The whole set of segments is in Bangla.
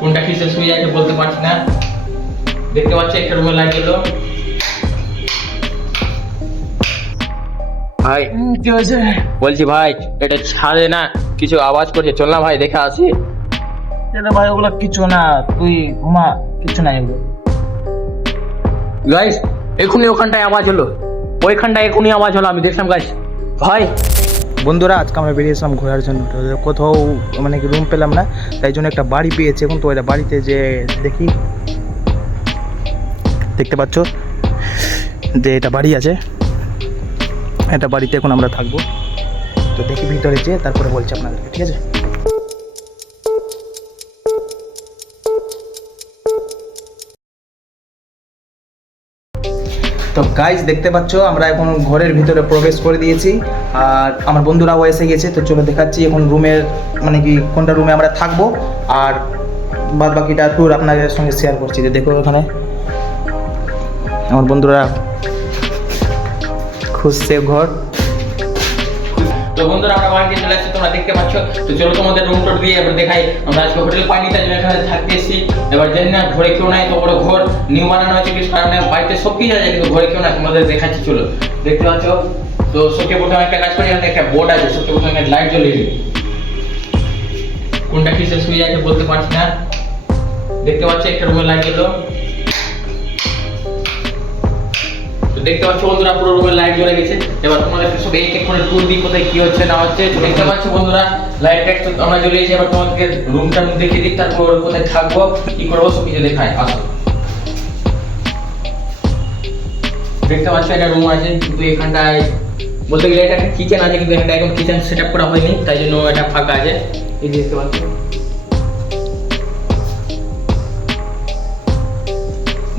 কোনটা কিসে সুইচ আছে বলতে পারছি না। দেখতে পাচ্ছি একটা রুমে লাইট জ্বললো। ভাই কি হয়েছে? বলছি ভাই এটা ছাড়ে না, কিছু আওয়াজ করছে, চল না ভাই দেখে আসি। এটা ভাই ওগুলো কিছু না, তুই ঘুমা, কিছু নাই এগুলো। গাইস এখনই ওখানটায় আওয়াজ হলো, ওইখানটায় এখনই আওয়াজ হলো, আমি দেখলাম গাইস। ভাই বন্ধুরা আজকে আমরা বেরিয়েছিলাম ঘোরার জন্য, তো কোথাও মানে কি রুম পেলাম না, তাই জন্য একটা বাড়ি পেয়েছি। এখন তো এটা বাড়িতে যে দেখি, দেখতে পাচ্ছ যে এটা বাড়ি আছে, এটা বাড়িতে এখন আমরা থাকবো। তো দেখি ভিতরে যেয়ে তারপরে বলছি আপনাদেরকে, ঠিক আছে? তো গাইজ দেখতে পাচ্ছ আমরা এখন ঘরের ভিতরে প্রবেশ করে দিয়েছি, আর আমার বন্ধুরাও এসে গেছে। তো চলো দেখাচ্ছি এখন রুমের মানে কি কোনটা রুমে আমরা থাকবো, আর বাদ বাকিটা ট্যুর আপনাদের সঙ্গে শেয়ার করছি। যে দেখো ওখানে আমার বন্ধুরা খুঁজছে ঘর। তো বন্ধুরা আমরা বাড়িতে চলে আসছি, তোমরা দেখতে পাচ্ছ। তো চলো তোমাদের রুম টোর দিয়ে এবার দেখাই। আমরা আজকে হোটেল পাইনি, তাই জন্য এখানে থাকতে এসেছি। এবার জানি না ঘরে কেউ নাই, তো বড় ঘর নিউ বানানো হয়েছে কিছু কারণে, বাড়িতে সব কিছু আছে কিন্তু ঘরে কেউ নাই, তোমাদের দেখাচ্ছি চলো। দেখতে পাচ্ছ। তো সবচেয়ে প্রথমে একটা কাজ করি, এখানে একটা বোর্ড আছে, সবচেয়ে প্রথমে লাইট জ্বলিয়ে দিই। কোনটা কিসে সুইচ আছে বলতে পারছি না। দেখতে পাচ্ছ একটা রুমে লাইট জ্বললো। তো দেখতে পাচ্ছ বন্ধুরা পুরো রুমের লাইট জ্বলে গেছে। এবার তোমাদেরকে সব এক এক করে ট্যুর দিই কোথায় কি হচ্ছে না হচ্ছে। তো দেখতে পাচ্ছ বন্ধুরা লাইট তো আমরা জ্বলিয়েছি। এবার তোমাদেরকে রুমটা দেখিয়ে দিই, তারপর কোথায় থাকবো কি করবো সব কিছু দেখাই, আসো। দেখতে পাচ্ছ একটা রুম আছে, কিন্তু এখানটায় বলতে গেলে এটা একটা কিচেন আছে, কিন্তু এখানটা এখন কিচেন সেট আপ করা হয়নি, তাই জন্য এটা ফাঁকা আছে। এই দেখতে পাচ্ছ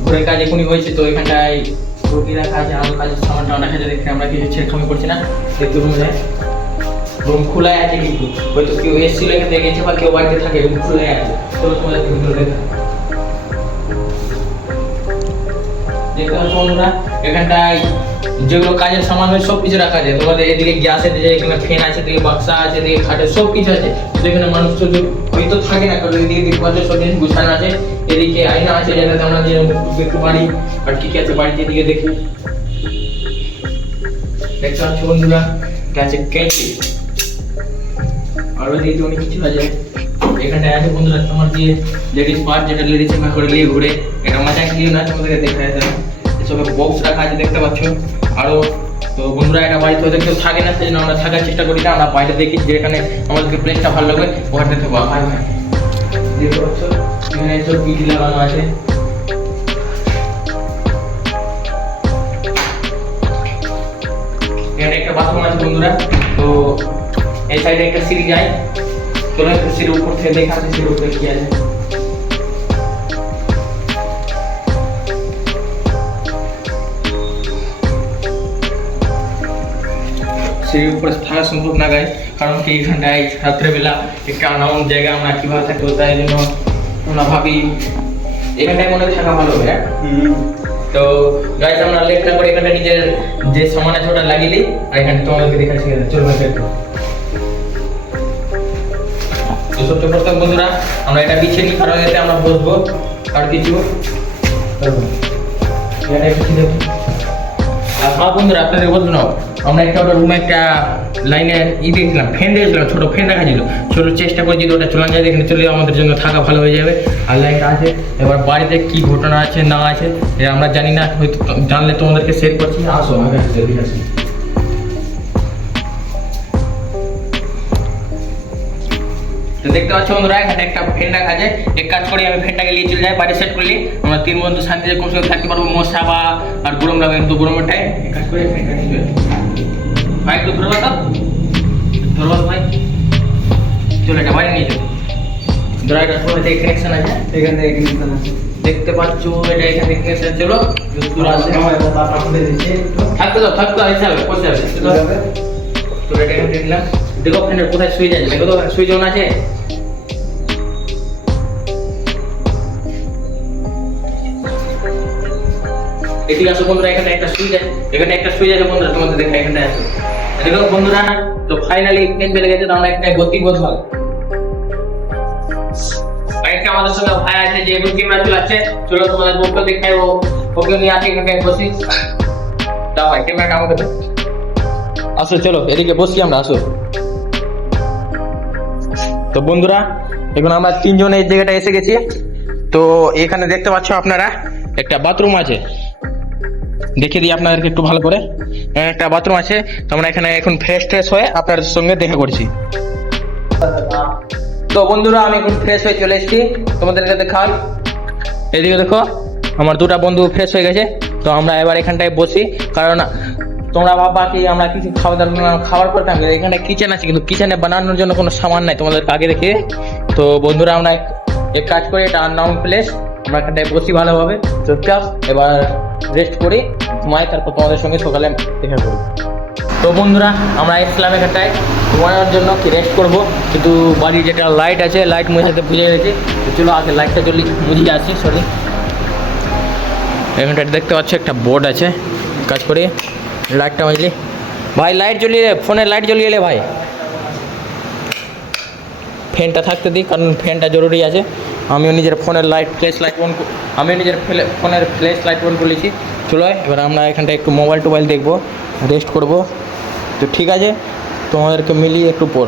ঘরের কাজ এখনই হয়েছে। তো এখানটায় রুটি রাখা আছে, আলু কাজের সামান টামান রাখা আছে। দেখতে আমরা কিছু ছেড়খামি করছি না, দেখতে রুম খোলাই আছে, কিন্তু হয়তো কেউ এসেছিল এখান থেকে গেছে বা কেউ বাড়িতে থাকে, রুম খোলাই আছে। চলো তোমাদের ভিতরে দেখা। দেখতে পাচ্ছ বন্ধুরা এখানটায় যেগুলো কাজের সামান হয় সব কিছু রাখা আছে। তোমাদের এদিকে গ্যাস আছে, এখানে ফ্যান আছে, এদিকে বাক্সা আছে, এদিকে খাটে সব কিছু আছে। কিন্তু এখানে মানুষ তো হয়তো থাকে না, কারণ এদিকে দেখতে পাচ্ছ সব জিনিস গুছানো আছে। এদিকে আয়না আছে, যেটাতে আমরা যে দেখতে পারি আর কি কি আছে বাড়িতে। এদিকে দেখি, দেখতে পাচ্ছ বন্ধুরা আছে কেচি, আর ওইদিকে অনেক কিছু আছে। এখানটায় আছে বন্ধুরা তোমার যে লেডিস পার্ট, যেটা লেডিস এখানে করে নিয়ে ঘুরে, এটা মজা নিয়ে না তোমাদেরকে দেখা যায়। এসব বক্স রাখা আছে দেখতে পাচ্ছ আরো। তো বন্ধুরা এটা বাড়িতে হয়তো কেউ থাকে না, সেই জন্য আমরা থাকার চেষ্টা করি না, আমরা বাইরে দেখি যেখানে আমাদেরকে প্লেসটা ভালো লাগবে ওখানে থাকবো। ভাই ভাই দেখতে পাচ্ছ এখানে এসব পিঠি লাগানো আছে। এখানে একটা বাথরুম আছে বন্ধুরা। তো এই সাইডে একটা সিঁড়ি যায়, চলো একটা সিঁড়ির উপর থেকে দেখা আছে সিঁড়ির উপরে কি আছে। সিঁড়ির উপরে থাকা সম্ভব না গাই, কারণ কি এখানটায় রাত্রেবেলা একটা আনউন জায়গা, আমরা কিভাবে থাকবো, তাই জন্য আমরা ভাবি এখানটায় মনে হয় থাকা ভালো হবে। তো গাইস আমরা লেট না করে এখানটা নিজের যে সামান আছে ওটা লাগিয়ে দিই, আর এখানে তোমাদেরকে দেখাচ্ছি চলবে একটু। তো সবচেয়ে প্রথম বন্ধুরা আমরা এটা বিছিয়ে নিই, কারণ এতে আমরা বসবো আর কিছু আর হ্যাঁ বন্ধুরা আপনাদের বলবো না, আমরা একটা ওটা রুমে একটা লাইনে দিয়েছিলাম, ফ্যান দিয়েছিলাম, ছোটো ফ্যান রাখা ছিল। ছোটো চেষ্টা করে যদি ওটা চলানো যায়, এখানে চলে আমাদের জন্য থাকা ভালো হয়ে যাবে। আর লাইনটা আছে। এবার বাড়িতে কি ঘটনা আছে না আছে এটা আমরা জানি না, হয়তো জানলে তোমাদেরকে শেয়ার করছি। আসো আমাকে আসি। তো দেখতে পাচ্ছ বন্ধুরা এখানে একটা ফ্যান রাখা আছে। এক কাজ করি আমি ফ্যানটাকে নিয়ে চলে যাই বাইরে সেট করলে, আমরা তিন বন্ধু শান্তিতে কম সময় থাকতে পারবো, মশা বা আর গরম লাগবে কিন্তু গরমের টাইম। এক কাজ করে ফ্যানটা নিয়ে ভাই একটু ধরবা, তো ধরবা ভাই, চলো এটা বাইরে নিয়ে যাবো। ধরো এটা ফোনে থেকে কানেকশন আছে, এখান থেকে কানেকশন আছে দেখতে পাচ্ছ, এটা এখান থেকে কানেকশন। চলো দূর আসে থাকতো হিসাবে পয়সা হবে। তো এটা এখানে দেখলাম, দেখো ফ্যানের কোথায় সুইচ আছে, দেখো তো সুইচ অন আছে। এদিকে আসো বন্ধুরা, এখানে একটা সুইচ আছে, এখানে একটা সুইচ আছে বন্ধুরা, তোমাদের দেখা এখানে আছে। দেখো বন্ধুরা তো ফাইনালি ফ্যান বেড়ে গেছে, তো আমরা একটা গতি বোধ হয় একটা আমাদের সঙ্গে ভাই আছে যে এখন ক্যামেরা চালাচ্ছে, চলো তোমাদের বলতে দেখাই, ওকে নিয়ে আসি এখানে বসি। দাও ভাই ক্যামেরাটা আমাকে দাও। আসো চলো এদিকে বসি আমরা, আসো। তো বন্ধুরা এখন আমরা তিনজনে এই জায়গাটা এসে গেছি। তো এখানে দেখতে পাচ্ছ আপনারা একটা বাথরুম আছে, দেখিয়ে দিই আপনাদেরকে একটু ভালো করে। একটা বাথরুম আছে, তো আমরা এখানে এখন ফ্রেশ ট্রেশ হয়ে আপনাদের সঙ্গে দেখা করছি। তো বন্ধুরা আমি এখন ফ্রেশ হয়ে চলে এসেছি, তোমাদেরকে দেখাই। এদিকে দেখো আমার দুটা বন্ধু ফ্রেশ হয়ে গেছে। তো আমরা এবার এখানটায় বসি, কারণ তোমরা ভাববা কি আমরা কিছু খাবার করতাম, এখানে কিচেন আছে কিন্তু কিচেনে বানানোর জন্য কোনো সামান নাই তোমাদেরকে আগে দেখে। তো বন্ধুরা আমরা এক কাজ করি, এটা আননাউন প্লেস, আমরা এখানটায় বসি ভালোভাবে চুপচাপ, এবার রেস্ট করি, ঘুমাই, তারপর তোমাদের সঙ্গে সকালে দেখা করি। তো বন্ধুরা আমরা এসলাম এখানটায় ঘুমানোর জন্য, কি রেস্ট করবো, কিন্তু বাড়ির যেটা লাইট আছে লাইট মুছাতে বুঝে গেছে। তো চলো আগে লাইটটা জ্বলি, মুছিয়ে আসি। সরি, এখানটা দেখতে পাচ্ছ একটা বোর্ড আছে, কাজ করে লাইটটা মাজলি। ভাই লাইট জ্বলিয়ে, ফোনের লাইট জ্বলিয়ে এলে ভাই, ফ্যানটা থাকতে দিই, কারণ ফ্যানটা জরুরি আছে। আমিও নিজের ফোনের ফ্ল্যাশ লাইট অন করেছি। চলো এবার আমরা এখানটা একটু মোবাইল টোবাইল দেখবো, রেস্ট করব। তো ঠিক আছে, তোমাদেরকে মিলিয়ে একটু পর।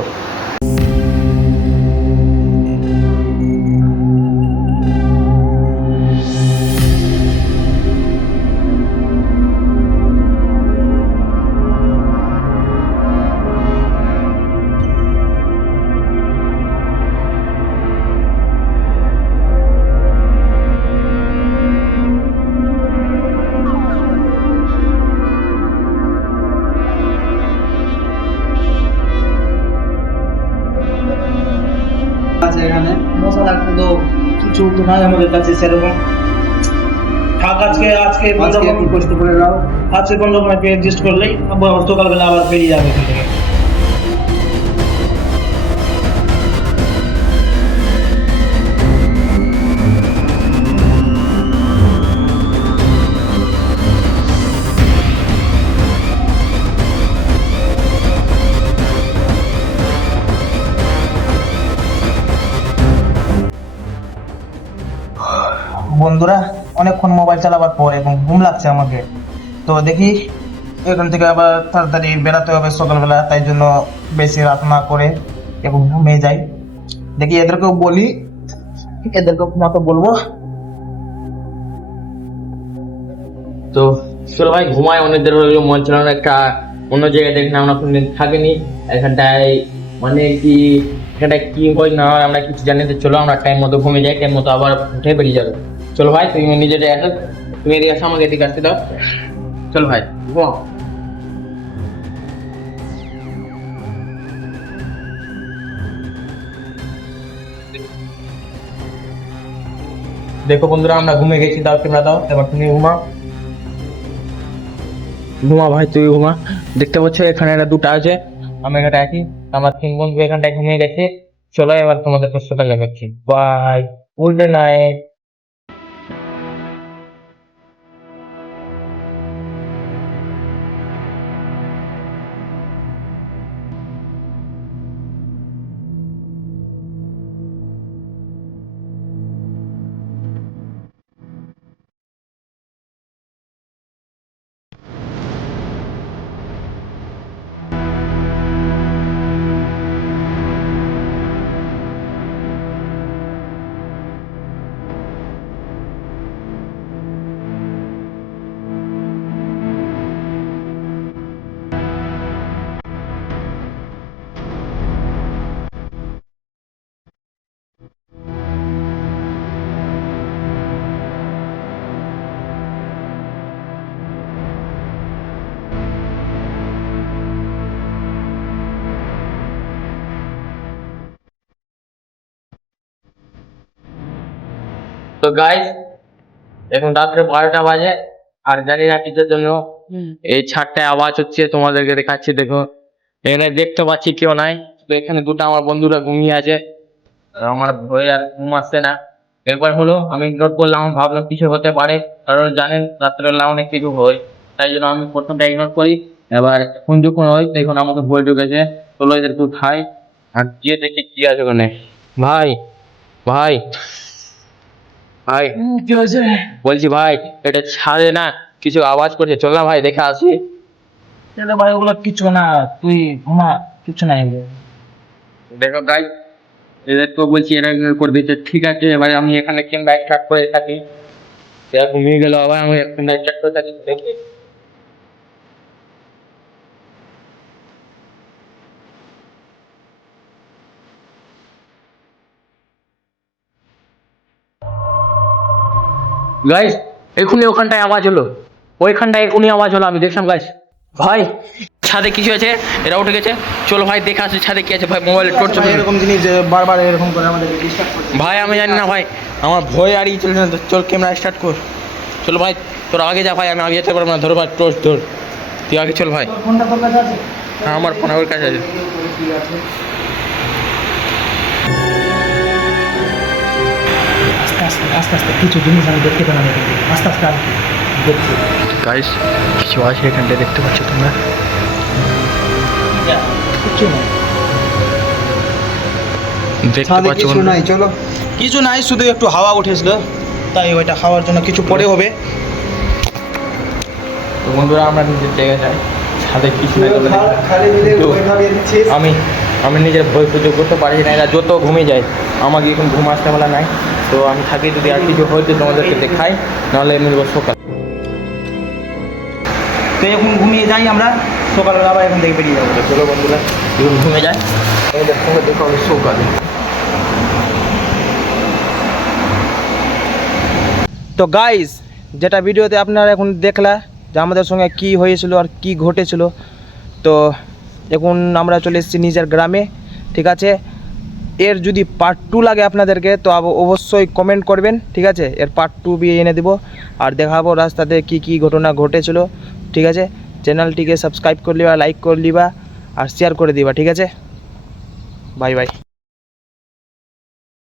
আছে এখানে মশা রাখতে তো কিছু তো নাই আমাদের কাছে সেরকম। থাক আজকে আজকে আজকে একটু কষ্ট করে নাও। আজকে কোন রকম একটু অ্যাডজাস্ট করলেই আবার সকালবেলা আবার বেরিয়ে যাবে এখান থেকে। বন্ধুরা অনেকক্ষণ মোবাইল চালাবার পর এবং ঘুম লাগছে আমাকে, তো দেখি এখান থেকে আবার তাড়াতাড়ি বেরাতে হবে সকালবেলা, তাই জন্য বেশি রাত না করে এবং ঘুমিয়ে যাই। দেখি এদেরকেও বলি, এদেরকেও ঘুমাতে বলবো। তো চলো ভাই ঘুমাই, অনেক দেরি হয়ে গেলো, মোবাইল চালানোর একটা অন্য জায়গায় দেখি না, আমরা কোনদিন থাকিনি এখানটায়, মানে কি এখানটায় কি হয় না হয় আমরা কিছু জানি। তো চলো আমরা টাইম মতো ঘুমিয়ে যাই, টাইম মতো আবার উঠে বেরিয়ে যাবে। চলো ভাই তুমি নিজে আসো, তুমি এদিকে আসো, আমাকে এদিকে আসতে দাও। চলো ভাই ঘুমাও। দেখো বন্ধুরা আমরা ঘুমিয়ে গেছি, দাও ক্যামেরা দাও, এবার তুমি ঘুমাও। ঘুমা ভাই তুই ঘুমা। দেখতে পাচ্ছ এখানে একটা দুটো আছে, আমি এখানে আছি, আমার তিন বন্ধু এখানটায় ঘুমিয়ে গেছে। চলো এবার তোমাদের সাথে লাগাচ্ছি, বাই, গুড নাইট। তো গাইস এখন রাত্রে 12টা বাজে, আর জানি না কিসের জন্য এই ছাদটায় আওয়াজ হচ্ছে, তোমাদেরকে দেখাচ্ছি। দেখো এখানে দেখতে পাচ্ছি কেউ নাই, তো এখানে দুটো আমার বন্ধুরা ঘুমিয়ে আছে, আর আমার ভয় আর ঘুম আসছে না। একবার হলো আমি ইগনোর করলাম, ভাবলাম কিছু হতে পারে, কারণ জানেন রাত্রেবেলা অনেক কিছু হয়, তাই জন্য আমি প্রথমটা ইগনোর করি। এবার কোন যখন হয় দেখুন আমাকে ভয় ঢুকেছে, চলো এদের একটু খাই আর গিয়ে দেখি কি আছে ওখানে। ভাই ভাই ভাই কি হয়েছে? বলছি ভাই এটা ছাদে না কিছু আওয়াজ করছে, চল না ভাই দেখে আসি। তাহলে ভাই ওগুলো কিছু না, তুই ঘুমা, কিছু নাই। দেখো গাই, এদের তো বলছি এরা করে দিচ্ছে, ঠিক আছে এবার আমি এখানে ক্যামেরা স্টার্ট করে থাকি, এরা ঘুমিয়ে গেল আবার আমি ক্যামেরা স্টার্ট করে থাকি, দেখি। গাইস এখনই ওখানটায় আওয়াজ হলো, ওইখানটায় এখনই আওয়াজ হলো, আমি দেখলাম গাইস। ভাই ছাদে কিছু আছে, এরা উঠে গেছে, চলো ভাই দেখে আসি ছাদে কি আছে। ভাই মোবাইলে টর্চ ভাই, এরকম জিনিস যে বারবার এরকম করে আমাদের ডিস্টার্ব করছে। ভাই আমি জানি না ভাই, আমার ভয় আর ই চলছে না, চল ক্যামেরা স্টার্ট কর। চলো ভাই তোর আগে যা ভাই, আমি আগে যেতে পারবো না, ধরো ভাই টর্চ ধর, তুই আগে চল ভাই। তোর ফোনটা তোর কাছে আছে? হ্যাঁ আমার ফোন আমার কাছে আছে। আস্তে আস্তে আস্তে আস্তে কিছু জিনিস আমি দেখতে পেলাম এখান থেকে। আস্তে আস্তে আমি দেখছি। গাইস কিছু আছে এখানটায়, দেখতে পাচ্ছ তোমরা? কিছু নাই, দেখতে ছাদে পাচ্ছ কিছু নাই, চলো। কিছু নাই, শুধু একটু হাওয়া উঠেছিল, তাই ওইটা খাওয়ার জন্য কিছু পরে হবে। তো বন্ধুরা আমরা নিজের জায়গায় যাই, ছাদে কিছু নাই বলে আমি আমি নিজের ভয় পুজো করতে পারি না, এরা যত ঘুমিয়ে যায় আমাকে এখন ঘুম আসতে বলা নাই, তো আমি থাকি, যদি আর কিছু হয়তো তোমাদেরকে দেখাই, নাহলে মিলবো সকাল। তো এখন ঘুমিয়ে যাই আমরা, সকালবেলা আবার এখন থেকে বেরিয়ে যাবো। চলো বন্ধুরা এখন ঘুমে যায়, তোমাদের সঙ্গে দেখা হবে সকালে। তো গাইস, যেটা ভিডিওতে আপনারা এখন দেখলা যে আমাদের সঙ্গে কি হয়েছিল আর কি ঘটেছিল, তো এখন আমরা চলে এসেছি নিজের গ্রামে, ঠিক আছে। এর যদি পার্ট 2 লাগে আপনাদেরকে তো অবশ্যই কমেন্ট করবেন, ঠিক আছে। এর পার্ট 2 বি এনে দেবো আর দেখাবো রাস্তাতে কি কি ঘটনা ঘটেছিল, ঠিক আছে। চ্যানেলটিকে সাবস্ক্রাইব করে লিবা, লাইক করে লিবা আর শেয়ার করে দিবা, ঠিক আছে। Bye bye.